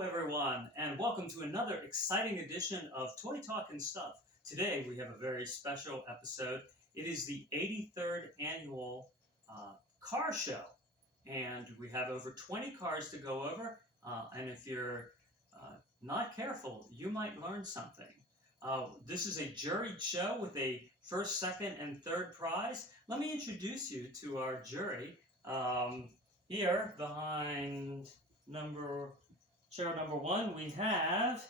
Hello everyone, and welcome to another exciting edition of Toy Talk and Stuff. Today we have a very special episode. It is the 83rd annual car show, and we have over 20 cars to go over, and if you're not careful, you might learn something. This is a juried show with a first, second, and third prize. Let me introduce you to our jury. Here, behind chair number one, we have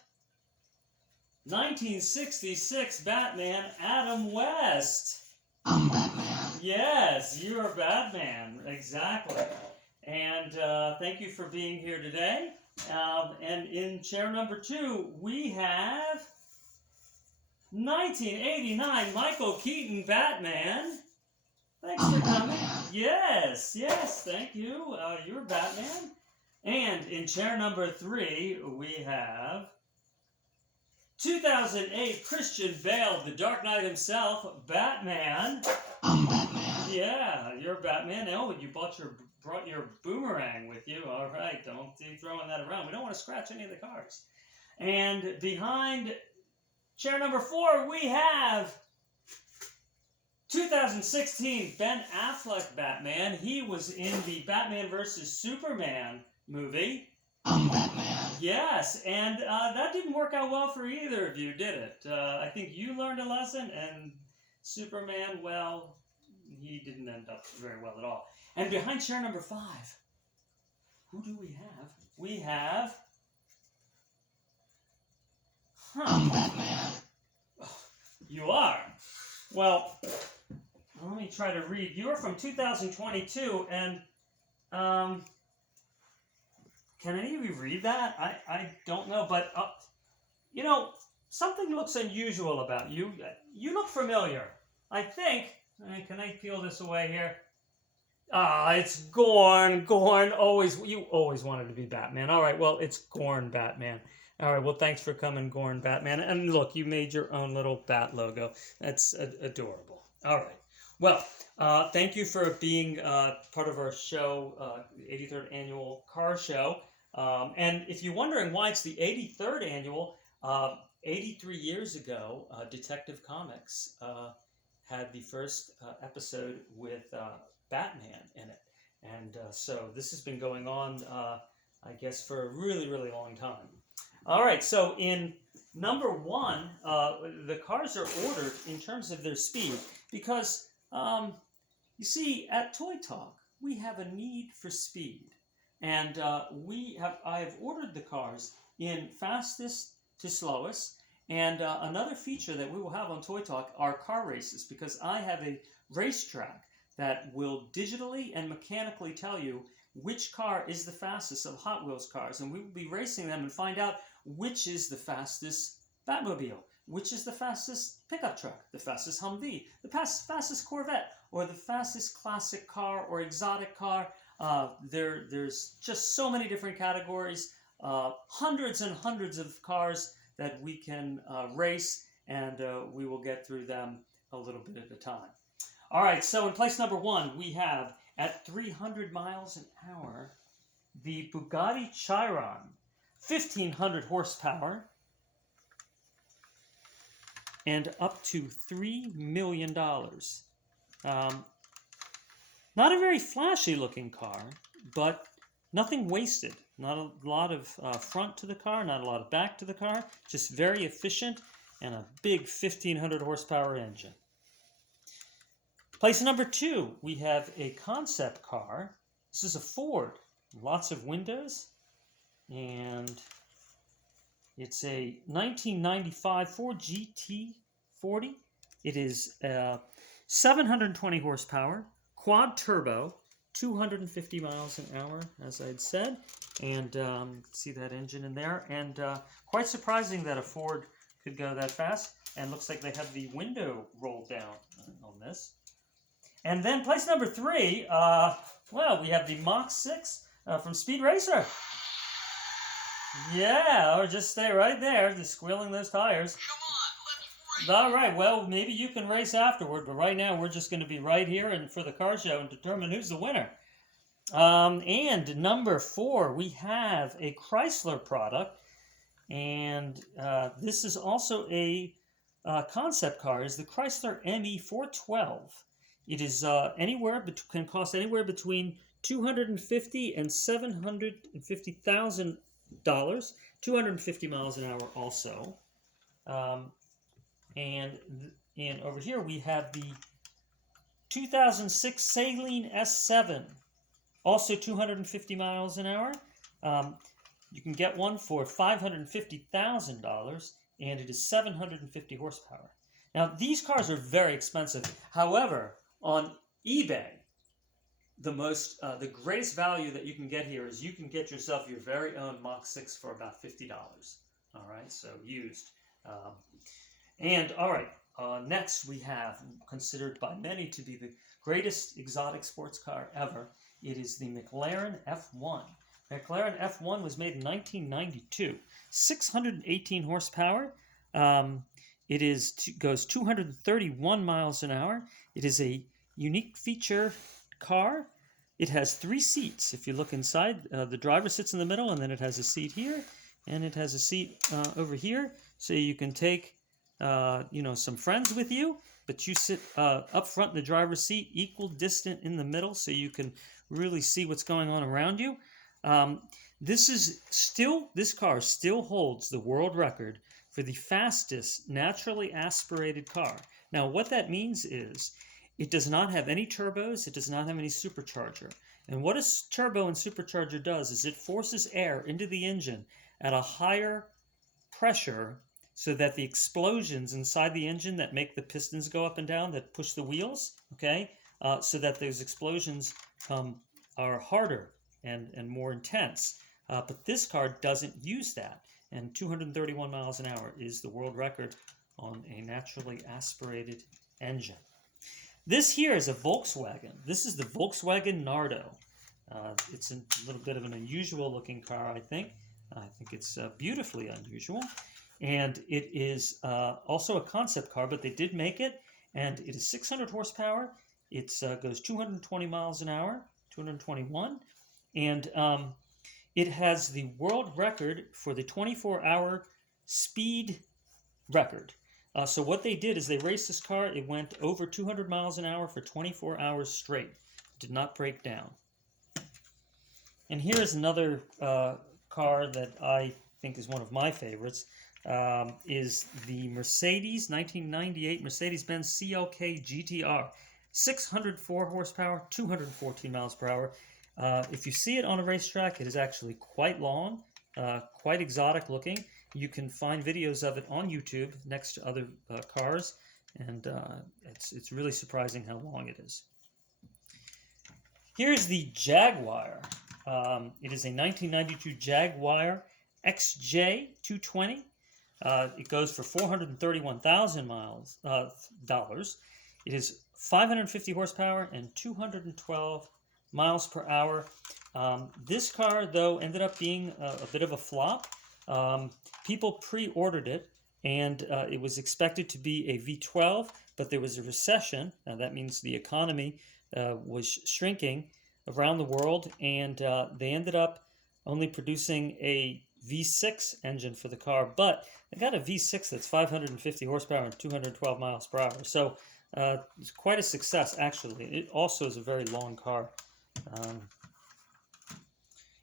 1966 Batman Adam West. I'm Batman. Yes, you're Batman, exactly. And thank you for being here today. And in chair number two, we have 1989 Michael Keaton Batman. Thanks for coming. Yes, thank you. You're Batman. And in chair number three, we have 2008 Christian Bale, the Dark Knight himself, Batman. I'm Batman. Yeah, you're Batman. Oh, you brought your boomerang with you. All right, don't be throwing that around. We don't want to scratch any of the cars. And behind chair number four, we have 2016 Ben Affleck Batman. He was in the Batman vs. Superman movie. I'm Batman. Yes, and that didn't work out well for either of you, did it? I think you learned a lesson, and Superman, well, he didn't end up very well at all. And behind chair number five, who do we have? We have... I'm Batman. You are? Well, let me try to read. You're from 2022, and can any of you read that? I don't know, but you know, something looks unusual about you. You look familiar. I think. Can I peel this away here? It's Gorn. You always wanted to be Batman. All right, well, it's Gorn Batman. All right, well, thanks for coming, Gorn Batman. And look, you made your own little bat logo. That's adorable. All right. Well, thank you for being part of our show, the 83rd Annual Car Show. And if you're wondering why it's the 83rd Annual, 83 years ago, Detective Comics had the first episode with Batman in it. And so this has been going on, I guess, for a really, really long time. All right, so in number one, the cars are ordered in terms of their speed because, you see, at Toy Talk, we have a need for speed. And I have ordered the cars in fastest to slowest. And another feature that we will have on Toy Talk are car races, because I have a racetrack that will digitally and mechanically tell you which car is the fastest of Hot Wheels cars. And we will be racing them and find out which is the fastest Batmobile, which is the fastest pickup truck, the fastest Humvee, the fastest Corvette, or the fastest classic car or exotic car. There's just so many different categories, hundreds and hundreds of cars that we can race, and we will get through them a little bit at a time. All right, so in place number one, we have, at 300 miles an hour, the Bugatti Chiron, 1,500 horsepower, and up to $3 million. Not a very flashy looking car, but nothing wasted. Not a lot of front to the car, not a lot of back to the car, just very efficient and a big 1,500 horsepower engine. Place number two, we have a concept car. This is a Ford, lots of windows, and it's a 1995 Ford GT40. It is 720 horsepower, quad turbo, 250 miles an hour, as I'd said, and see that engine in there, and quite surprising that a Ford could go that fast, and looks like they have the window rolled down on this. And then place number three, well, we have the Mach 6 from Speed Racer. Yeah, or just stay right there, just squealing those tires. Come on, let's race. All right, well, maybe you can race afterward, but right now we're just going to be right here and for the car show and determine who's the winner. And number 4, we have a Chrysler product, and this is also a concept car. Is the Chrysler ME412. It is can cost anywhere between $250,000 and $750,000. 250 miles an hour also. Um, and over here we have the 2006 Saleen S7, also 250 miles an hour. You can get one for $550,000, and it is 750 horsepower. Now, these cars are very expensive. However, on eBay, the greatest value that you can get here is you can get yourself your very own Mach 6 for about $50. All right, so used. And all right, next we have, considered by many to be the greatest exotic sports car ever. It is the McLaren F1. McLaren F1 was made in 1992. 618 horsepower. Goes 231 miles an hour. It is a unique feature car. It has 3 seats. If you look inside, the driver sits in the middle, and then it has a seat here, and it has a seat over here, so you can take some friends with you, but you sit up front in the driver's seat, equal distant in the middle, so you can really see what's going on around you. This car still holds the world record for the fastest naturally aspirated car. Now, what that means is it does not have any turbos, it does not have any supercharger. And what a turbo and supercharger does is it forces air into the engine at a higher pressure so that the explosions inside the engine that make the pistons go up and down, that push the wheels, okay, so that those explosions are harder and more intense. But this car doesn't use that. And 231 miles an hour is the world record on a naturally aspirated engine. This here is a Volkswagen. This is the Volkswagen Nardo. It's a little bit of an unusual looking car, I think. I think it's beautifully unusual. And it is also a concept car, but they did make it. And it is 600 horsepower. It goes 220 miles an hour, 221. And it has the world record for the 24-hour speed record. So what they did is they raced this car. It went over 200 miles an hour for 24 hours straight. It did not break down. And here is another car that I think is one of my favorites. Is the Mercedes 1998 Mercedes-Benz CLK GTR. 604 horsepower, 214 miles per hour. If you see it on a racetrack, it is actually quite long, quite exotic looking. You can find videos of it on YouTube next to other cars, and it's really surprising how long it is. Here's the Jaguar. It is a 1992 Jaguar XJ220. It goes for $431,000. It is 550 horsepower and 212 miles per hour. This car, though, ended up being a bit of a flop. People pre-ordered it, and it was expected to be a V12, but there was a recession. That means the economy was shrinking around the world, and they ended up only producing a V6 engine for the car, but they got a V6 that's 550 horsepower and 212 miles per hour. So it's quite a success, actually. It also is a very long car.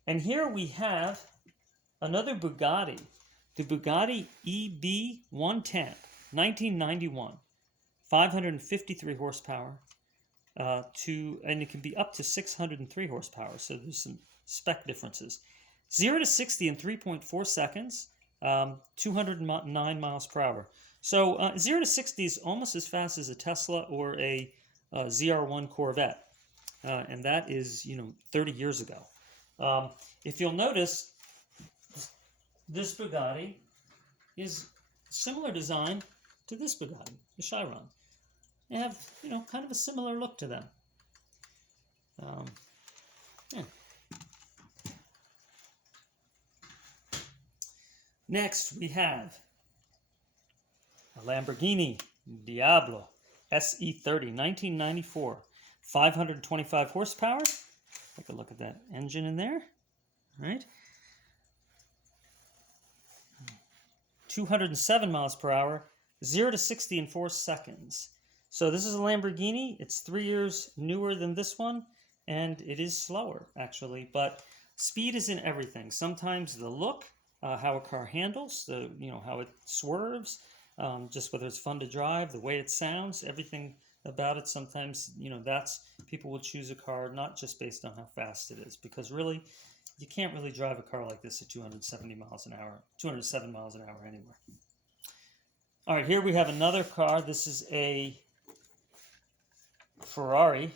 And here we have another Bugatti, the Bugatti EB110, 1991, 553 horsepower, and it can be up to 603 horsepower, so there's some spec differences. 0 to 60 in 3.4 seconds, 209 miles per hour. So 0 to 60 is almost as fast as a Tesla or a ZR1 Corvette, and that is 30 years ago. If you'll notice, this Bugatti is similar design to this Bugatti, the Chiron. They have kind of a similar look to them. Yeah. Next, we have a Lamborghini Diablo SE30, 1994, 525 horsepower, Take a look at that engine in there. All right. 207 miles per hour, 0 to 60 in 4 seconds. So this is a Lamborghini. It's 3 years newer than this one, and it is slower, actually. But speed is in everything. Sometimes the look, how a car handles, how it swerves, just whether it's fun to drive, the way it sounds, everything about it. Sometimes, that's people will choose a car not just based on how fast it is, because really, you can't really drive a car like this at 270 miles an hour, 207 miles an hour anywhere. All right, here we have another car. This is a Ferrari,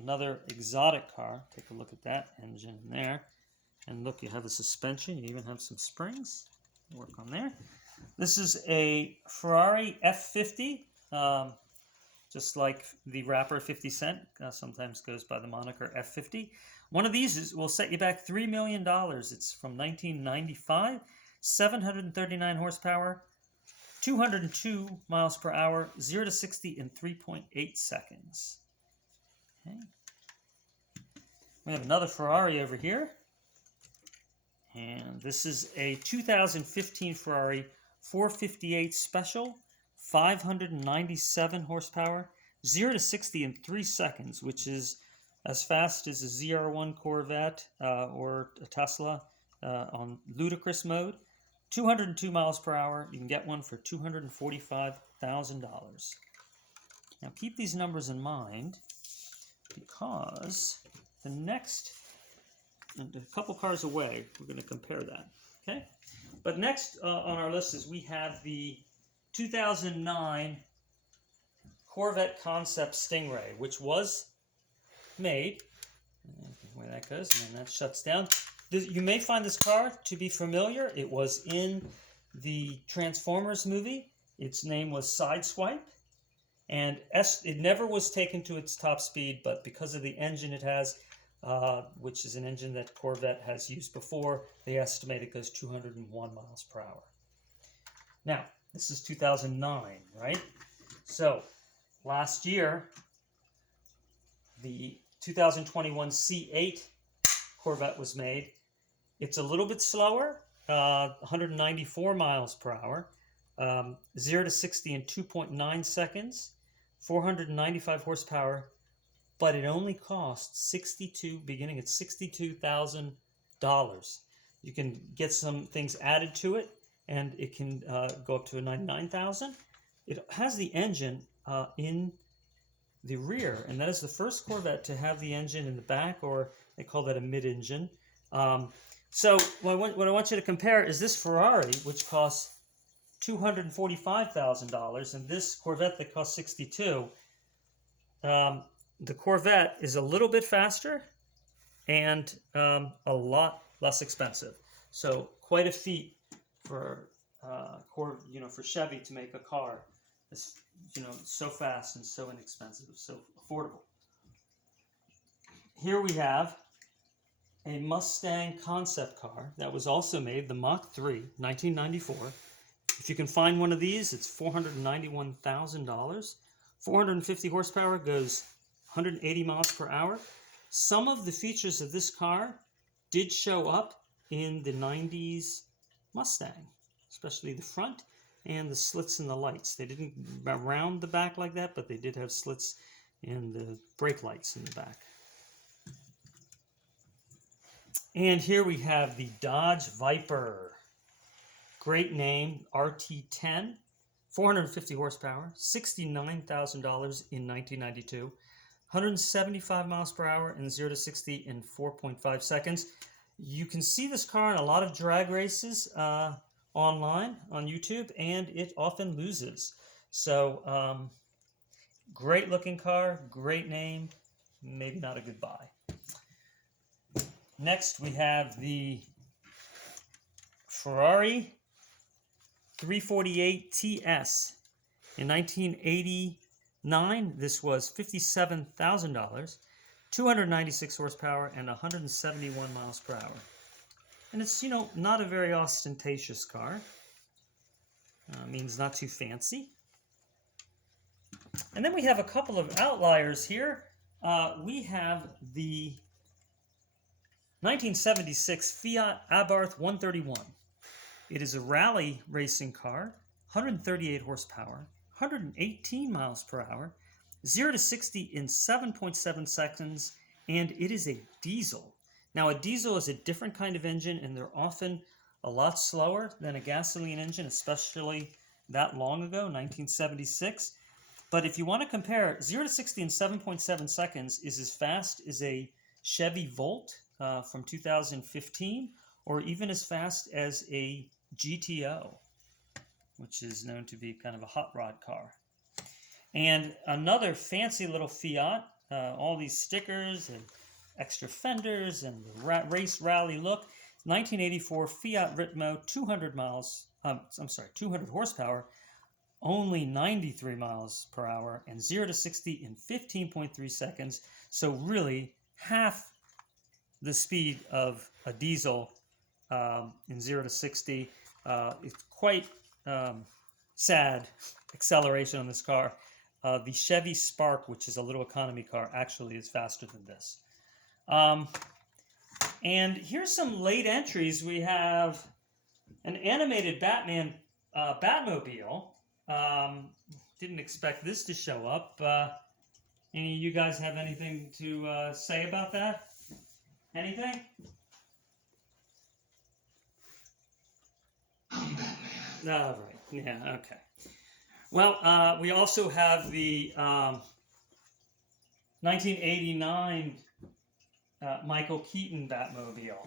another exotic car. Take a look at that engine there. And look, you have the suspension. You even have some springs. Work on there. This is a Ferrari F50, just like the rapper 50 Cent, sometimes goes by the moniker F50. One of these will set you back $3 million. It's from 1995, 739 horsepower, 202 miles per hour, 0 to 60 in 3.8 seconds. Okay. We have another Ferrari over here. And this is a 2015 Ferrari 458 Special, 597 horsepower, 0 to 60 in 3 seconds, which is as fast as a ZR1 Corvette or a Tesla on ludicrous mode. 202 miles per hour. You can get one for $245,000. Now keep these numbers in mind, because the next, a couple cars away, we're going to compare that. Okay? But next on our list is we have the 2009 Corvette Concept Stingray, which was made, the way that goes, and then that shuts down. You may find this car to be familiar. It was in the Transformers movie. Its name was Sideswipe, and it never was taken to its top speed, but because of the engine it has, which is an engine that Corvette has used before, they estimate it goes 201 miles per hour. Now, this is 2009, right? So, last year, the 2021 C8 Corvette was made. It's a little bit slower, 194 miles per hour, 0 to 60 in 2.9 seconds, 495 horsepower, but it only costs beginning at $62,000. You can get some things added to it, and it can go up to a $99,000. It has the engine in the rear, and that is the first Corvette to have the engine in the back, or they call that a mid-engine. So what I want you to compare is this Ferrari, which costs $245,000, and this Corvette that costs $62,000. The Corvette is a little bit faster and a lot less expensive. So quite a feat for for Chevy to make a car that's so fast and so inexpensive, so affordable. Here we have a Mustang Concept Car that was also made, the Mach 3, 1994. If you can find one of these, it's $491,000. 450 horsepower, goes 180 miles per hour. Some of the features of this car did show up in the 90s Mustang, especially the front and the slits in the lights. They didn't round the back like that, but they did have slits in the brake lights in the back. And here we have the Dodge Viper. Great name, RT10, 450 horsepower, $69,000 in 1992, 175 miles per hour, and 0 to 60 in 4.5 seconds. You can see this car in a lot of drag races online on YouTube, and it often loses. So, great looking car, great name, maybe not a good buy. Next, we have the Ferrari 348 TS. In 1989, this was $57,000, 296 horsepower, and 171 miles per hour. And it's, not a very ostentatious car. Means not too fancy. And then we have a couple of outliers here. We have the 1976 Fiat Abarth 131. It is a rally racing car, 138 horsepower, 118 miles per hour, 0 to 60 in 7.7 seconds, and it is a diesel. Now, a diesel is a different kind of engine, and they're often a lot slower than a gasoline engine, especially that long ago, 1976. But if you want to compare, 0 to 60 in 7.7 seconds is as fast as a Chevy Volt from 2015, or even as fast as a GTO, which is known to be kind of a hot rod car. And another fancy little Fiat, all these stickers and extra fenders and the race rally look. 1984 Fiat Ritmo, 200 horsepower, only 93 miles per hour, and 0 to 60 in 15.3 seconds. So really half the speed of a diesel in 0 to 60. It's quite sad acceleration on this car. The Chevy Spark, which is a little economy car, actually is faster than this. And here's some late entries. We have an animated Batman Batmobile. Didn't expect this to show up. Any of you guys have anything to say about that? Anything? I'm Batman. All right. Yeah, okay. Well, we also have the 1989 Michael Keaton Batmobile.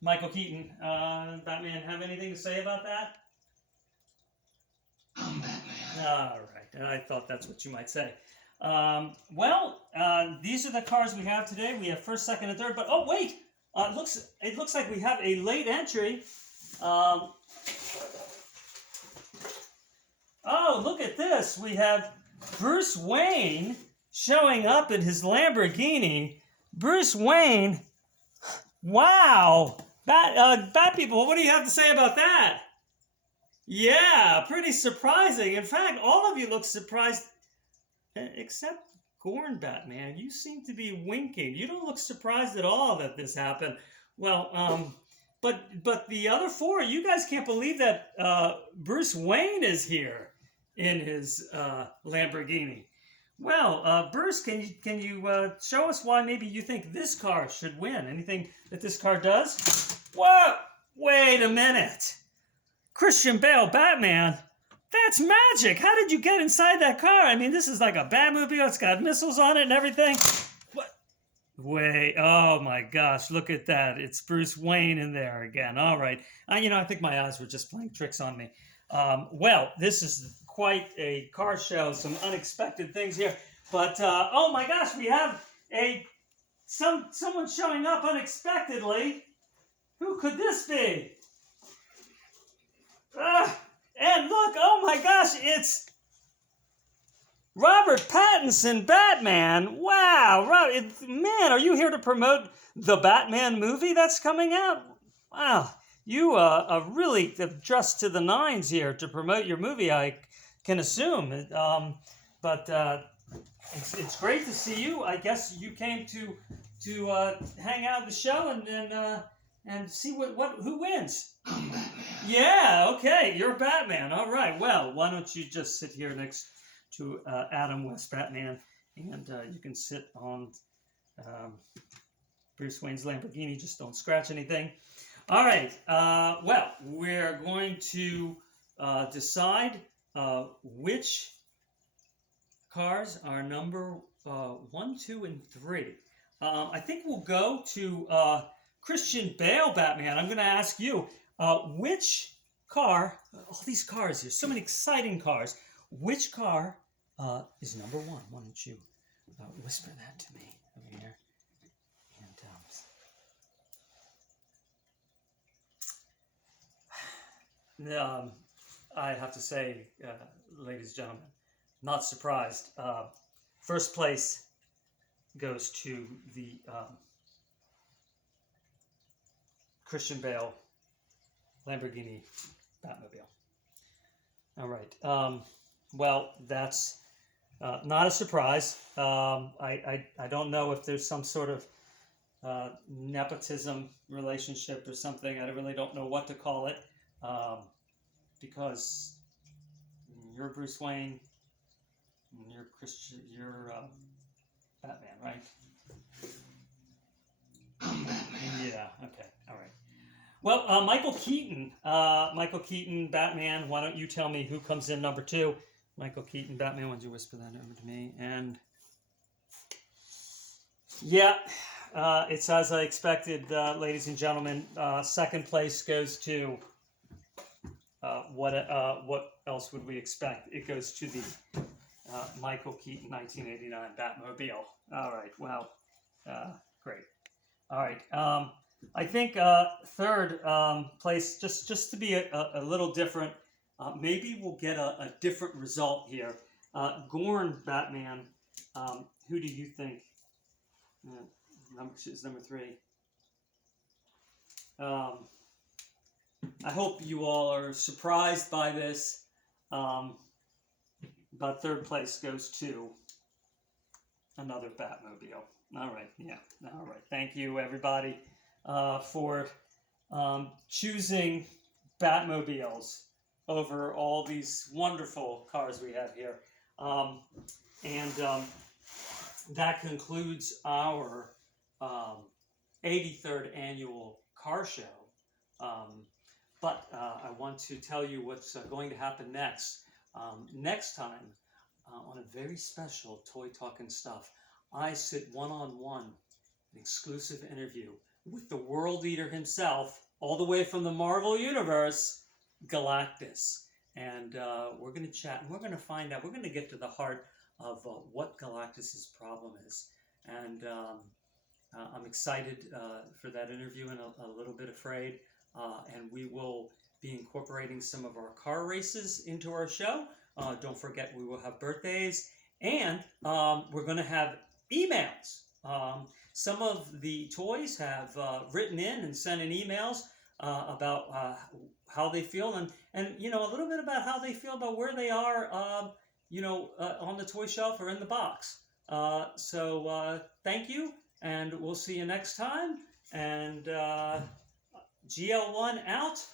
Michael Keaton, Batman, have anything to say about that? I'm Batman. All right. I thought that's what you might say. These are the cars we have today. We have first, second, and third. But oh wait, it looks like we have a late entry. Oh, look at this. We have Bruce Wayne showing up in his Lamborghini. Bruce Wayne. Wow. Bat people, what do you have to say about that? Yeah, pretty surprising. In fact, all of you look surprised, except Gorn Batman. You seem to be winking. You don't look surprised at all that this happened. Well, but the other four, you guys can't believe that Bruce Wayne is here in his Lamborghini. Well, Bruce, can you show us why maybe you think this car should win? Anything that this car does? Whoa! Wait a minute. Christian Bale Batman? That's magic! How did you get inside that car? I mean, this is like a Batmobile. It's got missiles on it and everything. What? Wait, oh my gosh, look at that. It's Bruce Wayne in there again. All right. I think my eyes were just playing tricks on me. Well, this is quite a car show. Some unexpected things here. But, oh my gosh, we have someone showing up unexpectedly. Who could this be? And look, oh my gosh, it's Robert Pattinson Batman. Wow, man, are you here to promote the Batman movie that's coming out? Wow, you are really dressed to the nines here to promote your movie, I can assume. But it's great to see you. I guess you came to hang out at the show and see who wins. I'm Batman. Yeah, okay, you're Batman. All right, well, why don't you just sit here next to Adam West Batman, and you can sit on Bruce Wayne's Lamborghini. Just don't scratch anything. All right, well, we're going to decide which cars are number 1, 2, and 3. I think we'll go to Christian Bale Batman. I'm going to ask you, which car, all these cars here, so many exciting cars, which car is number 1? Why don't you whisper that to me over here? And I have to say, ladies and gentlemen, not surprised. First place goes to the Christian Bale Lamborghini Batmobile. All right. Well, that's not a surprise. I don't know if there's some sort of nepotism relationship or something. I really don't know what to call it, because you're Bruce Wayne, and you're Christian, you're Batman, right? I'm Batman. Yeah. Okay. All right. Well, Michael Keaton, Batman. Why don't you tell me who comes in number 2? Michael Keaton, Batman. Why don't you whisper that over to me? And yeah, it's as I expected, ladies and gentlemen. Second place goes to what else would we expect? It goes to the Michael Keaton 1989 Batmobile. All right. Well, great. All right. I think third place, just to be a little different, maybe we'll get a different result here. Gorn Batman, who do you think is number 3? I hope you all are surprised by this, but third place goes to another Batmobile. All right, yeah, all right. Thank you, everybody, for choosing Batmobiles over all these wonderful cars we have here. That concludes our 83rd annual car show. But I want to tell you what's going to happen next. Next time, on a very special Toy Talkin' Stuff, I sit one-on-one, an exclusive interview with the world leader himself, all the way from the Marvel Universe, Galactus. And we're going to chat, and we're going to find out, we're going to get to the heart of what Galactus's problem is. And I'm excited for that interview and a little bit afraid. And we will be incorporating some of our car races into our show. Don't forget, we will have birthdays. And we're going to have emails. Some of the toys have written in and sent in emails about how they feel, and you know, a little bit about how they feel about where they are, on the toy shelf or in the box. So thank you, and we'll see you next time. And GL1 out.